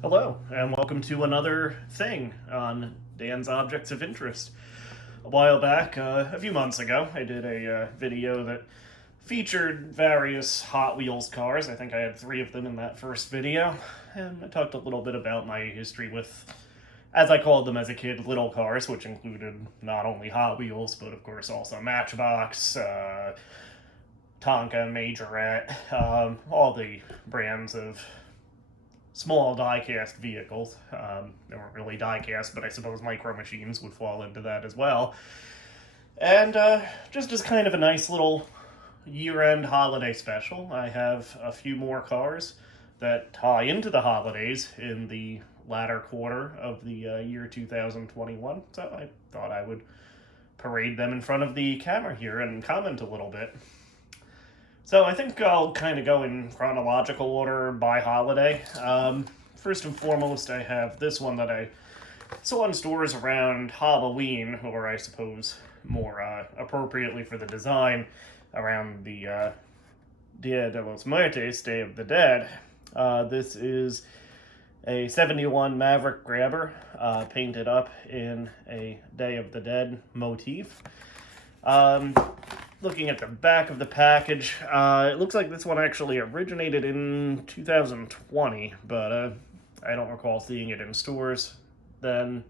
Hello, and welcome to another thing on Dan's Objects of Interest. A while back, a few months ago, I did a video that featured various Hot Wheels cars. I think I had 3 of them in that first video, and I talked a little bit about my history with, as I called them as a kid, little cars, which included not only Hot Wheels, but of course also Matchbox, Tonka, Majorette, all the brands of small die-cast vehicles. They weren't really die-cast, but I suppose micro machines would fall into that as well. And just as kind of a nice little year-end holiday special, I have a few more cars that tie into the holidays in the latter quarter of the year 2021. So I thought I would parade them in front of the camera here and comment a little bit. So I think I'll kind of go in chronological order by holiday. First and foremost, I have this one that I saw in stores around Halloween, or I suppose more appropriately for the design, around the Dia de los Muertos, Day of the Dead. This is a 71 Maverick grabber, painted up in a Day of the Dead motif. Looking at the back of the package, it looks like this one actually originated in 2020, but I don't recall seeing it in stores then.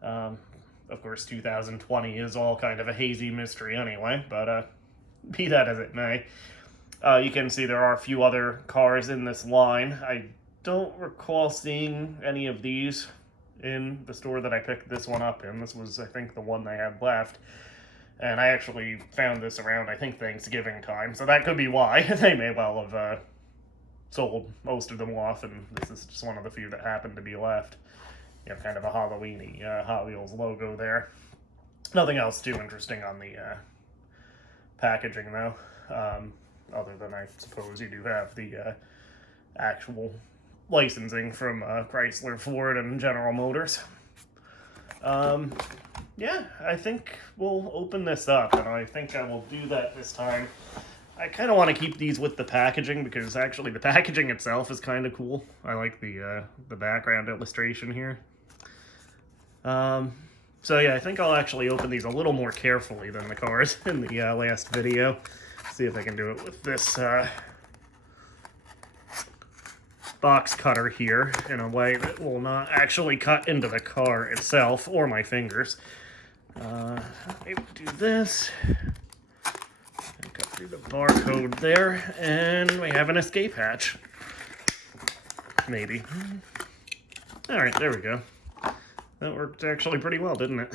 Of course, 2020 is all kind of a hazy mystery anyway, but be that as it may. You can see there are a few other cars in this line. I don't recall seeing any of these in the store that I picked this one up in. This was, I think, the one they had left. And I actually found this around, I think, Thanksgiving time, so that could be why. They may well have sold most of them off, and this is just one of the few that happened to be left. You know, kind of a Halloween-y Hot Wheels logo there. Nothing else too interesting on the packaging, though, other than I suppose you do have the actual licensing from Chrysler, Ford, and General Motors. Yeah, I think we'll open this up, and I think I will do that this time. I kind of want to keep these with the packaging, because actually the packaging itself is kind of cool. I like the background illustration here. So yeah, I think I'll actually open these a little more carefully than the cars in the last video. See if I can do it with this box cutter here in a way that will not actually cut into the car itself or my fingers. Maybe do this. And cut through the barcode there, and we have an escape hatch. Maybe. Alright, there we go. That worked actually pretty well, didn't it?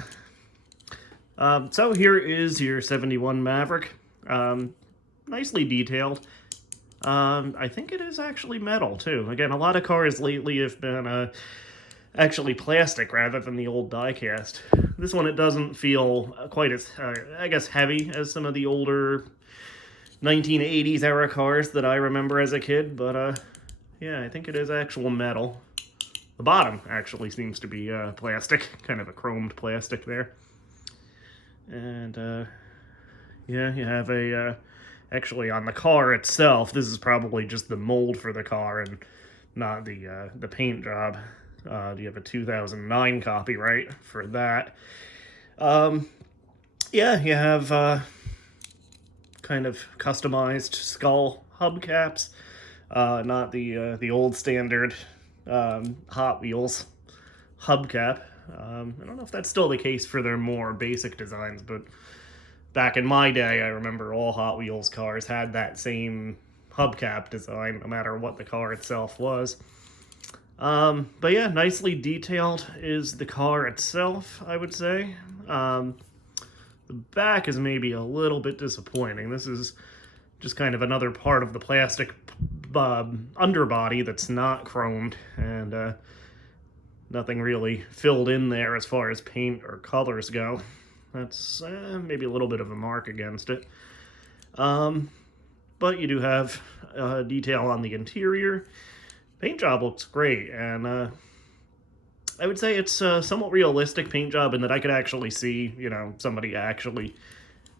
So here is your 71 Maverick. Nicely detailed. I think it is actually metal, too. Again, a lot of cars lately have been actually plastic rather than the old die-cast. This one, it doesn't feel quite as, I guess, heavy as some of the older 1980s era cars that I remember as a kid, but yeah, I think it is actual metal. The bottom actually seems to be plastic, kind of a chromed plastic there. And yeah, you have a actually, on the car itself, this is probably just the mold for the car and not the paint job. You have a 2009 copyright for that. Yeah, you have kind of customized skull hubcaps, not the old standard Hot Wheels hubcap. I don't know if that's still the case for their more basic designs, but back in my day, I remember all Hot Wheels cars had that same hubcap design, no matter what the car itself was. But yeah, nicely detailed is the car itself, I would say. The back is maybe a little bit disappointing. This is just kind of another part of the plastic underbody that's not chromed, and nothing really filled in there as far as paint or colors go. That's maybe a little bit of a mark against it. But you do have detail on the interior. Paint job looks great, and I would say it's a somewhat realistic paint job in that I could actually see, you know, somebody actually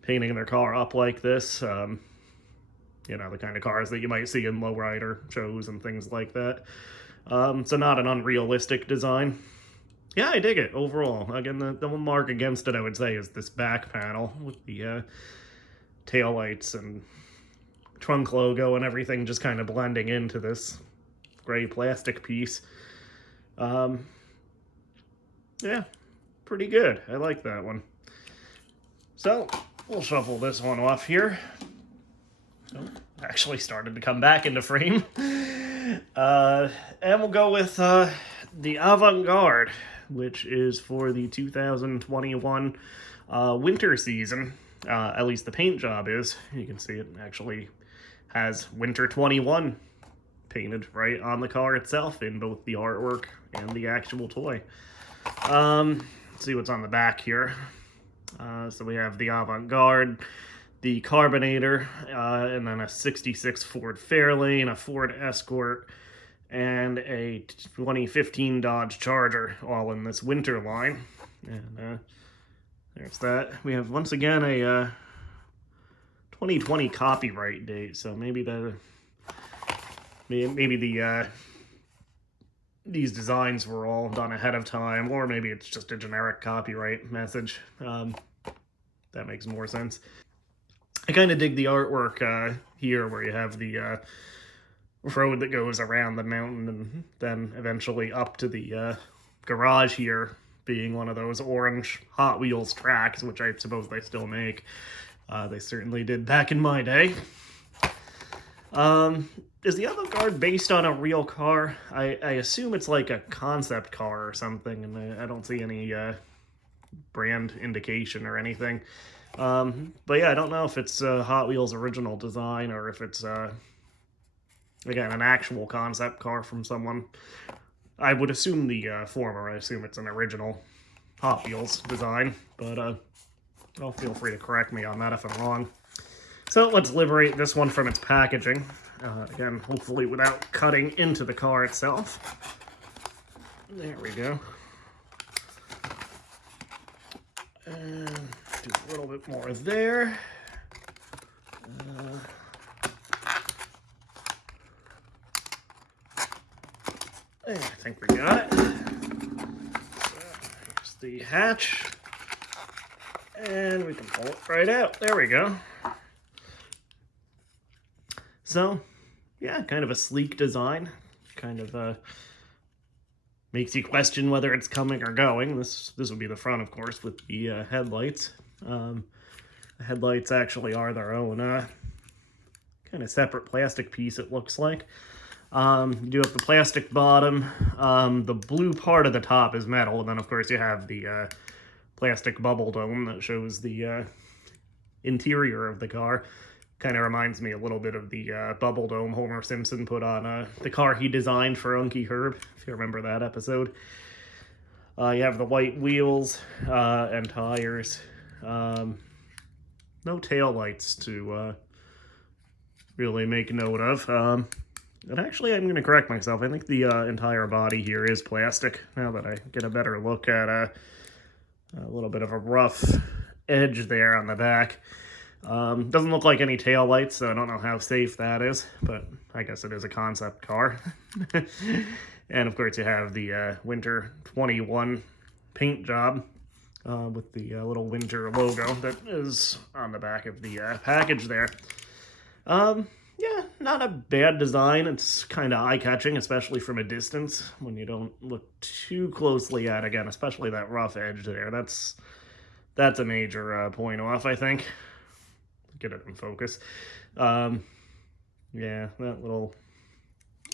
painting their car up like this. You know, the kind of cars that you might see in lowrider shows and things like that. So not an unrealistic design. Yeah, I dig it overall. Again, the one mark against it, I would say, is this back panel with the taillights and trunk logo and everything just kind of blending into this gray plastic piece. Yeah, pretty good. I like that one. So, we'll shuffle this one off here. Oh, actually started to come back into frame. And we'll go with the Avant-Garde, which is for the 2021 winter season. At least the paint job is. You can see it actually has Winter 21 painted right on the car itself in both the artwork and the actual toy. Let's see what's on the back here. So we have the Avant-Garde, the Carbonator, and then a 66 Ford Fairlane, a Ford Escort, and a 2015 Dodge Charger, all in this winter line. And there's that. We have, once again, a 2020 copyright date, so maybe these designs were all done ahead of time, or maybe it's just a generic copyright message. That makes more sense. I kind of dig the artwork here, where you have the road that goes around the mountain and then eventually up to the garage here, being one of those orange Hot Wheels tracks, which I suppose they still make. They certainly did back in my day. Is the Avant-Garde based on a real car? I assume it's like a concept car or something, and I don't see any brand indication or anything. But yeah, I don't know if it's Hot Wheels' original design or if it's, again, an actual concept car from someone. I would assume the former. I assume it's an original Hot Wheels design, but well, feel free to correct me on that if I'm wrong. So let's liberate this one from its packaging. Again, hopefully without cutting into the car itself. There we go. And do a little bit more there. I think we got it. Here's the hatch. And we can pull it right out. There we go. So, yeah, kind of a sleek design. Kind of makes you question whether it's coming or going. This would be the front, of course, with the headlights. The headlights actually are their own kind of separate plastic piece, it looks like. You do have the plastic bottom. The blue part of the top is metal, and then, of course, you have the plastic bubble dome that shows the interior of the car. Kind of reminds me a little bit of the bubble dome Homer Simpson put on the car he designed for Unky Herb, if you remember that episode. You have the white wheels and tires. No tail lights to really make note of. And actually, I'm going to correct myself. I think the entire body here is plastic, now that I get a better look at a little bit of a rough edge there on the back. Doesn't look like any tail lights, so I don't know how safe that is, but I guess it is a concept car. And of course you have the Winter 21 paint job with the little Winter logo that is on the back of the package there. Yeah, not a bad design. It's kind of eye-catching, especially from a distance, when you don't look too closely at, again, especially that rough edge there. That's a major point off, I think. Get it in focus. Yeah, that little...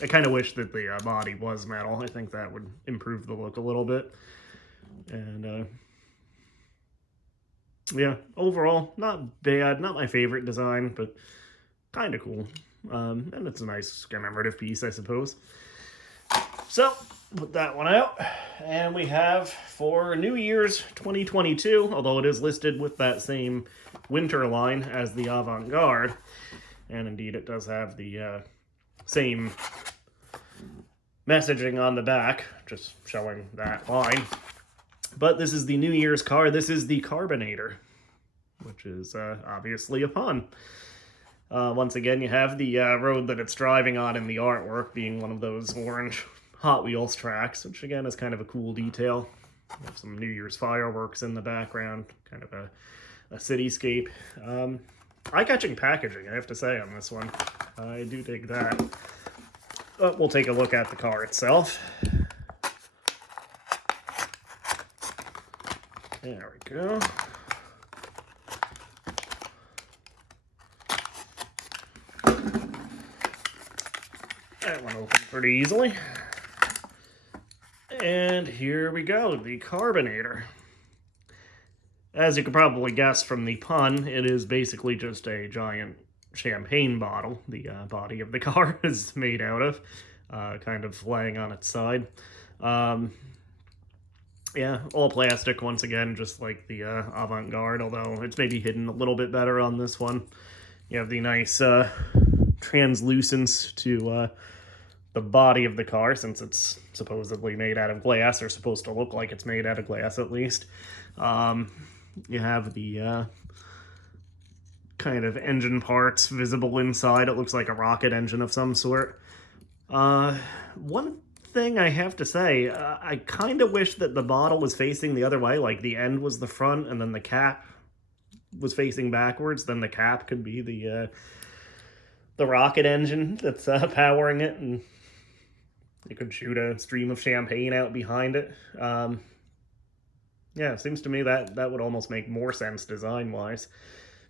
I kind of wish that the body was metal. I think that would improve the look a little bit. And, yeah, overall, not bad. Not my favorite design, but kind of cool. And it's a nice commemorative piece, I suppose. So, put that one out. And we have, for New Year's 2022, although it is listed with that same winter line as the Avant-Garde, and indeed it does have the same messaging on the back, just showing that line. But this is the New Year's car. This is the Carbonator, which is obviously a pun. Once again, you have the road that it's driving on in the artwork being one of those orange Hot Wheels tracks, which again is kind of a cool detail. We have some New Year's fireworks in the background, kind of a cityscape. Eye-catching packaging, I have to say, on this one. I do dig that. But we'll take a look at the car itself. There we go. That one opened pretty easily. And here we go, the Carbonator. As you could probably guess from the pun, it is basically just a giant champagne bottle. The body of the car is made out of, kind of laying on its side. Yeah, all plastic once again, just like the Avant-Garde, although it's maybe hidden a little bit better on this one. You have the nice translucence to the body of the car, since it's supposedly made out of glass, or supposed to look like it's made out of glass at least. You have the kind of engine parts visible inside. It looks like a rocket engine of some sort. One thing I have to say, I kind of wish that the bottle was facing the other way, like the end was the front and then the cap was facing backwards. Then the cap could be the rocket engine that's powering it, and you could shoot a stream of champagne out behind it. Yeah, it seems to me that would almost make more sense design-wise.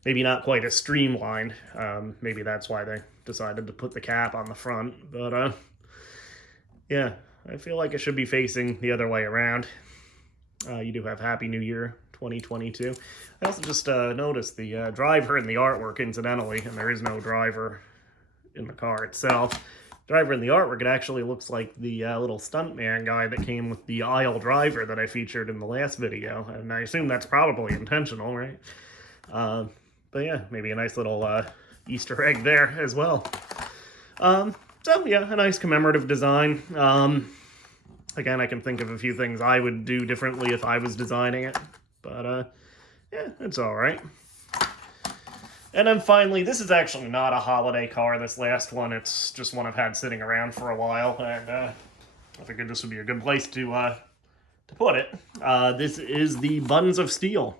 Maybe not quite as streamlined. Maybe that's why they decided to put the cap on the front. But, yeah, I feel like it should be facing the other way around. You do have Happy New Year 2022. I also just noticed the driver in the artwork, incidentally, and there is no driver in the car itself. Driver in the artwork, it actually looks like the little stuntman guy that came with the aisle driver that I featured in the last video, and I assume that's probably intentional, right? But yeah, maybe a nice little Easter egg there as well. So yeah, a nice commemorative design. Again, I can think of a few things I would do differently if I was designing it, but yeah, it's all right. And then finally, this is actually not a holiday car, this last one. It's just one I've had sitting around for a while, and I figured this would be a good place to put it. This is the Buns of Steel.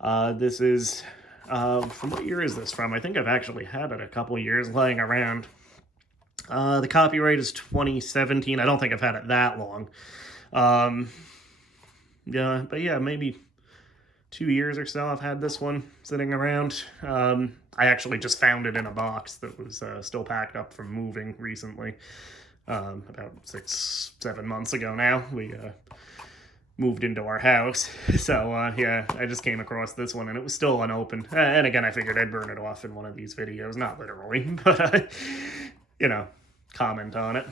This is, from what year is this from? I think I've actually had it a couple years laying around. The copyright is 2017. I don't think I've had it that long. Yeah, but yeah, maybe 2 years or so I've had this one sitting around. I actually just found it in a box that was still packed up from moving recently. About 6-7 months ago now. We moved into our house. So yeah, I just came across this one and it was still unopened. And again, I figured I'd burn it off in one of these videos. Not literally, but you know, comment on it.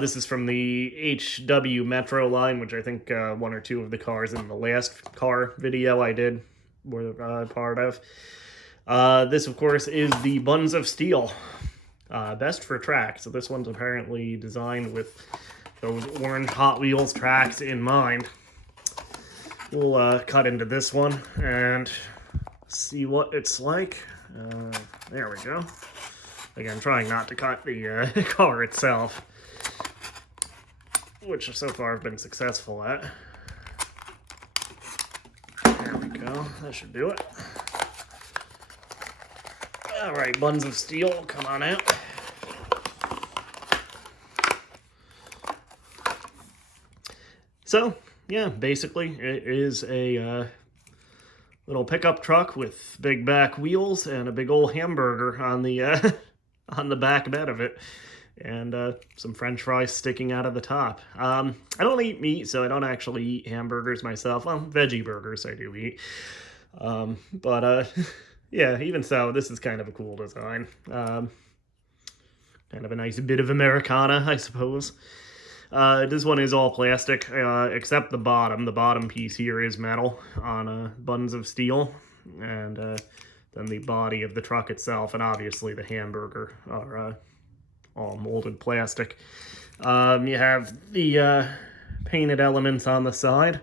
This is from the HW Metro line, which I think one or two of the cars in the last car video I did were part of. This, of course, is the Buns of Steel. Best for track. So this one's apparently designed with those orange Hot Wheels tracks in mind. We'll cut into this one and see what it's like. There we go. Again, trying not to cut the car itself, which so far I've been successful at. There we go. That should do it. All right, Buns of Steel, come on out. So, yeah, basically it is a little pickup truck with big back wheels and a big old hamburger on the on the back bed of it, and some French fries sticking out of the top. I don't eat meat, so I don't actually eat hamburgers myself. Well, veggie burgers I do eat. But yeah, even so, this is kind of a cool design. Kind of a nice bit of Americana, I suppose. This one is all plastic, except the bottom. The bottom piece here is metal on Buns of Steel, and then the body of the truck itself, and obviously the hamburger, are all molded plastic. You have the painted elements on the side.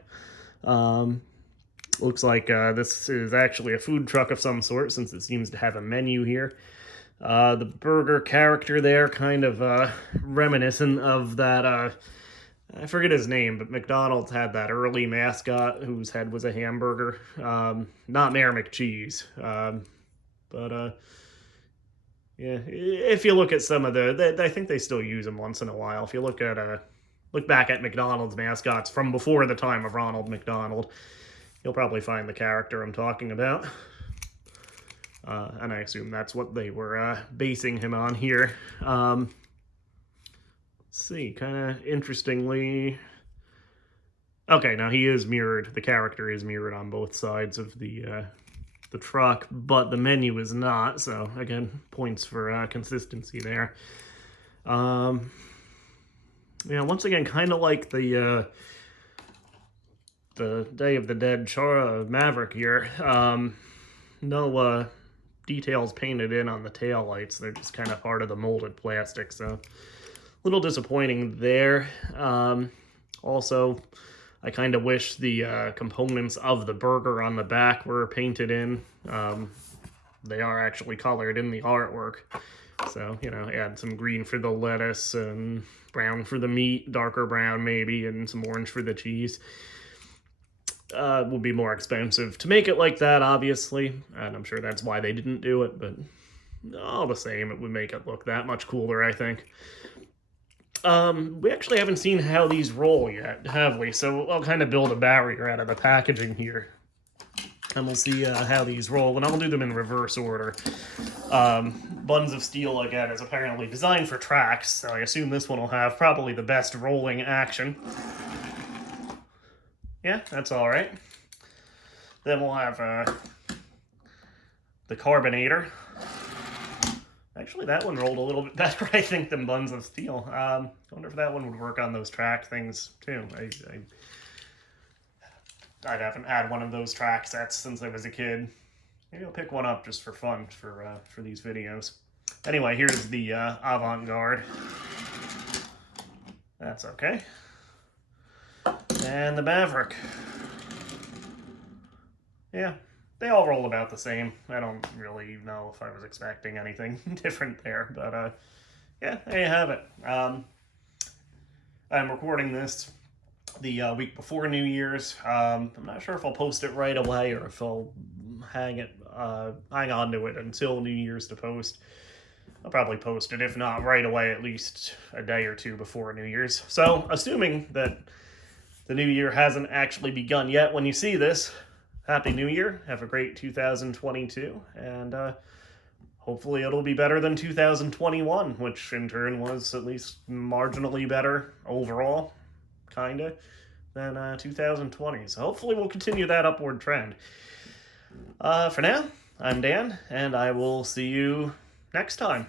Looks like this is actually a food truck of some sort, since it seems to have a menu here. The burger character there, kind of reminiscent of that, I forget his name, but McDonald's had that early mascot whose head was a hamburger. Not Mayor McCheese. But yeah, if you look at some of I think they still use them once in a while. If you look back at McDonald's mascots from before the time of Ronald McDonald, you'll probably find the character I'm talking about. And I assume that's what they were basing him on here. Let's see, kind of interestingly... Okay, now he is mirrored. The character is mirrored on both sides of the truck, but the menu is not, so again, points for consistency there. Yeah, once again, kind of like the Day of the Dead Maverick here. No details painted in on the tail lights. They're just kind of part of the molded plastic, so a little disappointing there. Also, I kind of wish the components of the burger on the back were painted in. They are actually colored in the artwork. So, you know, add some green for the lettuce and brown for the meat, darker brown maybe, and some orange for the cheese. Would be more expensive to make it like that, obviously, and I'm sure that's why they didn't do it, but all the same, it would make it look that much cooler, I think. We actually haven't seen how these roll yet, have we? So I'll kind of build a barrier out of the packaging here, and we'll see how these roll, and I'll do them in reverse order. Buns of Steel, again, is apparently designed for tracks, so I assume this one will have probably the best rolling action. Yeah, that's all right. Then we'll have the Carbonator. Actually, that one rolled a little bit better, I think, than Buns of Steel. I wonder if that one would work on those track things, too. I haven't had one of those track sets since I was a kid. Maybe I'll pick one up just for fun for these videos. Anyway, here's the Avant-Garde. That's okay. And the Maverick. Yeah, they all roll about the same. I don't really know if I was expecting anything different there, but yeah, there you have it. I'm recording this the week before New Year's. I'm not sure if I'll post it right away or if I'll hang on to it until New Year's to post. I'll probably post it, if not right away, at least a day or two before New Year's. So, assuming that the new year hasn't actually begun yet when you see this, Happy New Year. Have a great 2022, and hopefully it'll be better than 2021, which in turn was at least marginally better overall, kinda, than 2020. So hopefully we'll continue that upward trend. For now, I'm Dan, and I will see you next time.